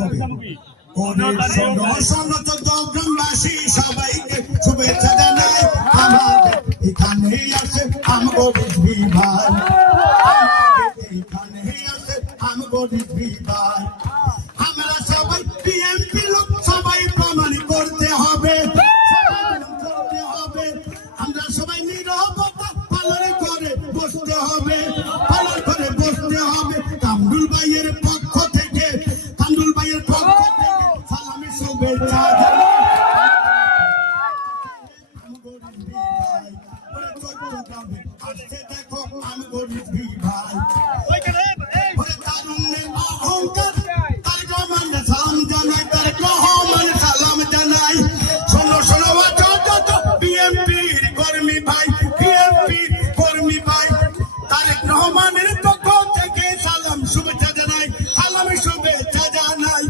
গাইতে হবে। গ্রামবাসী সবাইকে শুভেচ্ছা জানাই, আমাদের এখানে আছে আমগো রিজভী ভাই, এখানে আছে আমগো রিজভী ভাই। আমরা সবাই বিএনপি লোক, সবাই প্রমাণ করতে হবে, আমরা সবাই নীরবতা পালন করে বসতে হবে, পালন করে বসতে হবে। কামরুল ভাইয়ের পক্ষ থেকে, কামরুল ভাইয়ের পক্ষ থেকে সালামি শুভেচ্ছা আসছে দেখো আমগো রিজভী ভাই, তারুণ্যের অহংকার তারেক রহমানকে সালাম জানাই, তারেক রহমান সালাম জানাই। শোনো শোনো যত বিএনপির কর্মী ভাই, বিএনপির কর্মী ভাই, তারেক রহমানের পক্ষ থেকে সালাম শুভেচ্ছা জানাই, সালামি শুভেচ্ছা জানাই।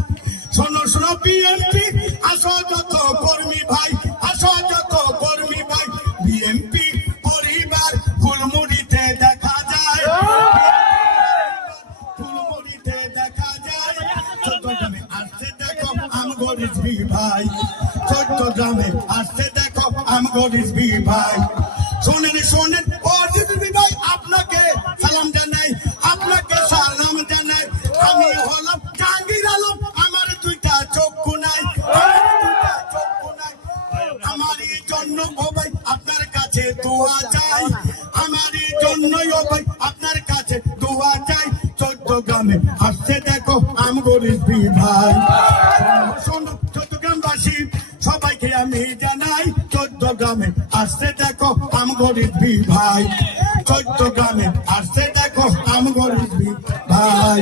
শোনো শোনো বিএনপি আসো যত কর্মী ভাই, আসো যত কর্মী ভাই, বিএনপি পরিবার ফুলমুড়িতে দেখা যায়, ফুলমুড়িতে দেখা যায়। চট্টগ্রামে আসছে দেখো আমগো রিজভী ভাই, চট্টগ্রামে আসছে দেখো আমগো রিজভী ভাই। শোনেন শোনেন ও রিজভী ভাই, আপনাকে সালাম জানাই, আপনাকে সালাম জানাই। আমি হলাম জাহাঙ্গীর আলম, আমার দুইটা চক্ষু নাই, আমার জন্য ও ভাই আপনার কাছে দোয়া চাই, আমার জন্য ও ভাই আপনার কাছে দোয়া চাই। চট্টগ্রামে আসছে দেখো আমগো রিজভী ভাই, শোনো চট্টগ্রামবাসী সবাইকে আমি জানাই, চট্টগ্রামে আসছে দেখো আমগো রিজভী ভাই, চট্টগ্রামে আসছে দেখো আমগো রিজভী ভাই।